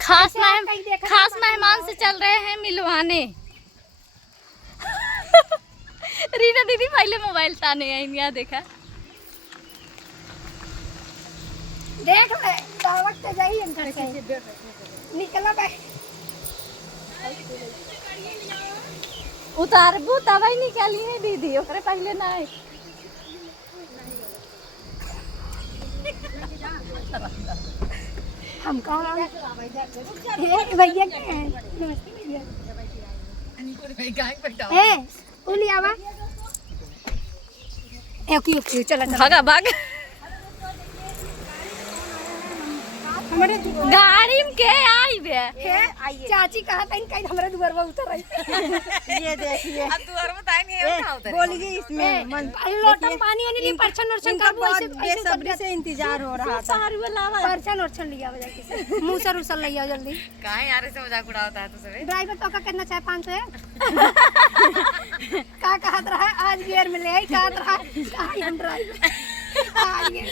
खास मेहमान से चल रहे हैं मिलवाने। रीना दीदी पहले मोबाइल ताने आई यहाँ देखा देख ले दावत से जाई अंदर से निकला बे उतारबू तब ही निकाली है दीदी ओकरे पहले ना है। हम कहाँ भैया क्या है नमस्ते भैया ए उली आवा ए क्यों चला भागा भाग गाड़ी में के आई बे चाची कहा था इनका हमारे दुआर पर उतर आई ये देखिए अब दुआर में ताई नहीं है कहां उतर बोलिए इसमें लोटा पानी आने लिए परछन और इनका बहुत बेसब्री से इंतजार हो रहा था। परछन और छन लिया वजह से मुंह से रुसल लिया जल्दी कहां यार से मजाक उड़ाता है तू सब। ड्राइवर तो का कितना चाहे 500 है का कहत रहा है आज गियर में ले आई कहत रहा है हम ड्राइवर आज ये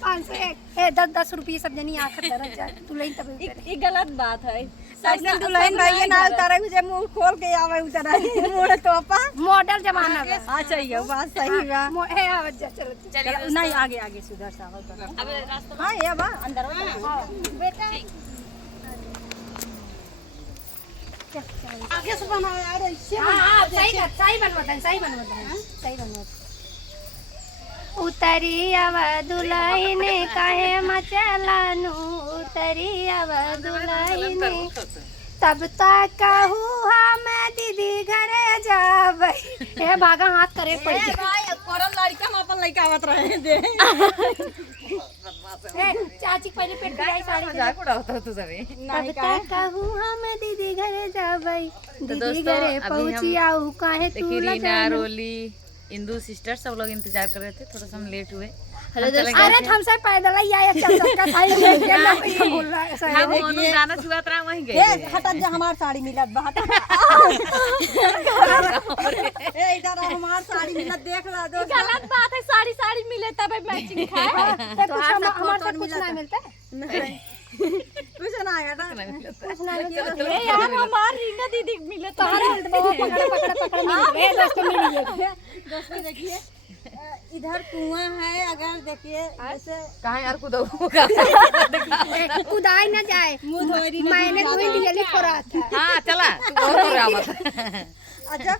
500 है 10 रुपये सब जनी आखिर तरह जा दुल्हन तब ये गलत बात है। सबने दुल्हन भाई ना उतारे मुझे मुंह खोल के आवे उतारा मुंह तोपा मॉडल जमाना है। अच्छा ये बात सही बा है आवाज जा चलो चलिए नहीं आगे आगे सुधर सा अब रास्ता हां ये बा अंदर बेटा आगे से बना यार इससे हां सही बनवाता है उतरी आवा दुल्हन काहे मचलानु उतरी आवा दुल्हन तब तक कहूँ हम दीदी घरे जाबै हे भागा हाथ करे पड़ जाए कोरल लड़का हम अपन लड़का आवत रहे दे चाची पहले पेट गिराई साड़ी मजाक उड़ाता है तू सब। तब तक कहूँ हम दीदी घरे जाबै दीदी घरे पहुंची आऊ काहे तू देखिए रीना रोली इंदू सिस्टर सब लोग इंतजार कर रहे थे थोड़ा सा हम लेट हुए। अरे हमसे पैदल ही आया चल सकता साइड में क्या बोल रहा है हम दोनों गाना सुनात रहा वहीं ए गए हटा जा हमार साड़ी मिलत बा ए इधर हमार साड़ी मिलत देख ला दो गलत बात है। साड़ी मिले तब मैचिंग खाए तो कुछ ना मिलता कुछ ना आया ना कुछ ना मिलता ए यार हमार रीना दीदी मिले तो पकड़ मिल दोस्तों मिलिए दोस्तों देखिए इधर कुआं है अगर देखिए जैसे कहां यार कूदो कुदाई ना जाए मुंह धोरी मैंने कोई दिल्ली फोड़ा था हां चला तू और हो रहा मत। अच्छा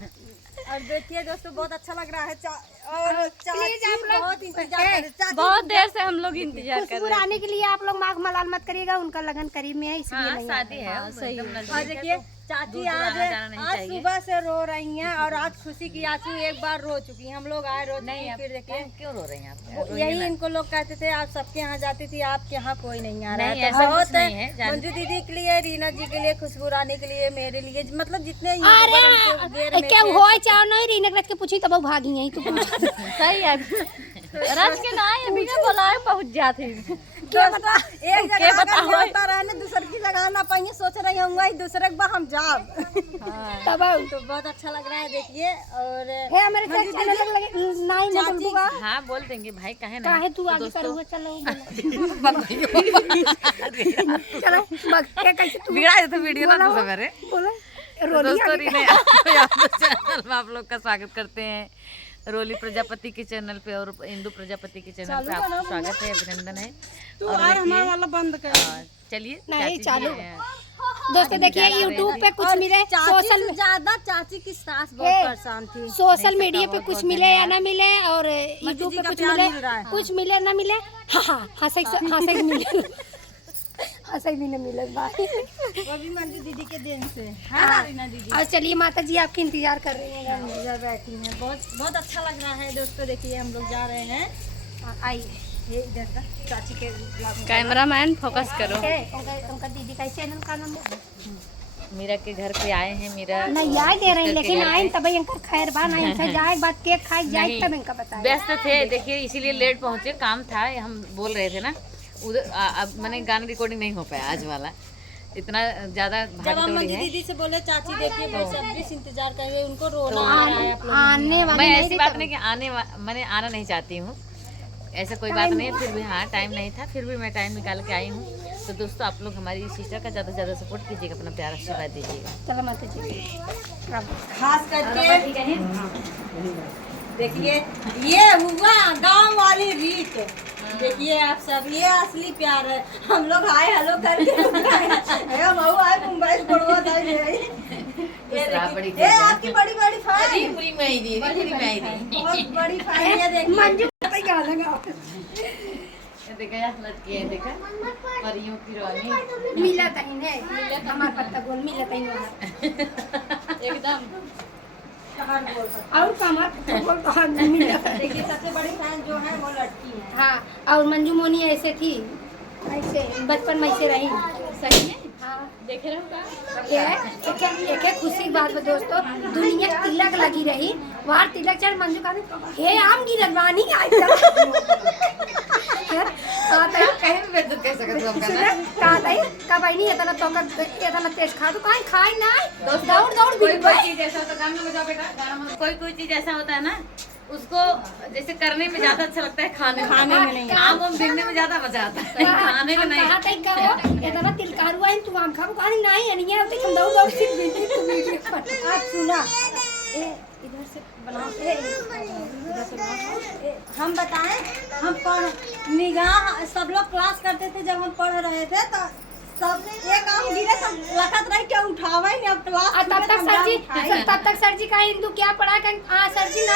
और देखिए दोस्तों बहुत अच्छा लग रहा है और चाची बहुत इंतजार कर चाची बहुत देर से हम लोग इंतजार कर खुशबू रानी के लिए आप लोग माघ मलाल मत करिएगा उनका लगन करीब में है इसलिए हां नहीं शादी है सही एकदम नजदीक और है देखिए तो चाची दूर आज जाना नहीं आज चाहिए। सुबह से रो रही हैं और आज खुशी की आंसू एक बार रो चुकी हैं। हम लोग आए रो नहीं फिर देखिए क्यों रो रही हैं आप? रोइए यही ना। इनको लोग कहते थे आप सबके यहाँ जाती थी आपके यहाँ कोई नहीं आ रहा नहीं, है ऐसा तो बहुत कुछ नहीं है, मंजू दीदी के लिए रीना जी के लिए खुशबू रानी के लिए मेरे लिए मतलब जितने अरे क्या होए चाहो नहीं रीना रख के पूछी तब भागी यही तू सही है। रच के ना है बिना बुलाए पहुंच जाते एक जगह अगर जाता रहे ना दूसरे की जगह ना पाएंगे सोच रही होंगे दूसरे के बाद हम जाब तब तो बहुत अच्छा लग रहा है देखिए और हे हमारे चैनल लगे नहीं ना बोलूंगा हाँ बोल देंगे भाई कहे ना काहे तू आगे करूंगा चलो चलो कैसे तू बिगड़ा है तो वीडियो ना तो मेरे बोला दोस्तों रीना चैनल में आप लोग का स्वागत करते हैं। रोली प्रजापति के चैनल पे और इंदू प्रजापति के चैनल पे आपका स्वागत है, अभिनंदन है। और हमारा वाला बंद कर चलिए नहीं, चाची चालू। जी हैं। दोस्तों देखिए YouTube पे कुछ मिले सोशल ज्यादा चाची की सास बहुत परेशान थी। सोशल मीडिया पे कुछ मिले या ना मिले और YouTube पे कुछ मिले कुछ मिले ना मिले हंसे मिले हंसे भी ना मिले भाई वो भी मंजू दीदी के दिन से है ना रीना दीदी। और चलिए माता जी आपकी इंतजार कर रही हैं इधर बैठी हैं बहुत बहुत अच्छा लग रहा है दोस्तों। देखिए हम लोग जा रहे हैं आइए ये इधर का चाची के कैमरामैन फोकस करो। उनका दीदी का चैनल का नाम मीरा के घर पे आए हैं। मीरा नहीं याद दे रही लेकिन आए तब इनका खैर बा नहीं हमसे जाए बात केक खाए जाए तब इनका बताया व्यस्त थे देखिए इसीलिए लेट पहुंचे, काम था हम बोल रहे थे ना उधर। अब मैंने गाना रिकॉर्डिंग नहीं हो पाया आज वाला, इतना ज्यादा जब भाग हम दौड़ी मंजू है। दीदी से बोले चाची देखिए बस अब भी इंतजार कर रहे हैं उनको रोना आ रहा है आप लोग। आने वाले मैं नहीं ऐसी बात नहीं कि मैंने आना नहीं चाहती हूँ, ऐसा कोई बात नहीं है। फिर भी हाँ टाइम नहीं था, फिर भी मैं टाइम निकाल के आई हूँ। तो दोस्तों आप लोग हमारी सिस्टर का ज़्यादा से ज़्यादा सपोर्ट कीजिएगा, अपना प्यार आशीर्वाद दीजिएगा। चलो माता जी खास करके देखिए ये हुआ गांव वाली रीत। देखिए आप सब, ये असली प्यार है। हम लोग हाय हेलो करके मऊ आए मुंबई से पड़वा था ये आपकी बड़ी बड़ी फाइल, पूरी मैं ही दी, पूरी मैं ही दी। बहुत बड़ी फाइल है। देखिए मंजू गा लगा देखा यार लड़की है, देखा परियों की रानी मिला तहीं है हमार पत्ता गोल मिला तहीं एकदम और कमर गोल कहाँ मिला। देखिए सबसे बड़ी फैन जो है वो लड़की है। हाँ और मंजू मोनी ऐसे थी, ऐसे बचपन में ऐसे रही। सही में हाँ देख रहे हो का एक खुशी की बात है दोस्तों, दुनिया तिलक लगी रही वहाँ तिलक चढ़ मंजू का हे आम की रवानी आई कब आई नहीं इतना तो इतना तेज खा तो कहीं खाई ना दौड़ दौड़ कोई चीज ऐसा होता गाना में बजाओ बेटा, कोई चीज ऐसा होता है ना उसको जैसे करने में ज्यादा अच्छा लगता है, खाने में नहीं, आम देखने में ज्यादा मजा आता है, खाने में नहीं। कहा तक कहो इतना तिलकार हुआ है तू आम खा कहीं नहीं है नहीं है दौड़ दौड़ सिर्फ वीडियो पर आप सुना इधर से बनाओ हम बताएं, हम पढ़ निगाह सब लोग क्लास करते थे जब हम पढ़ रहे थे तो सब एक आम गिरे तो लखत रही क्या उठावा ही नहीं। अब क्लास तब तक सर जी का हिंदू क्या पढ़ा कर सर जी ना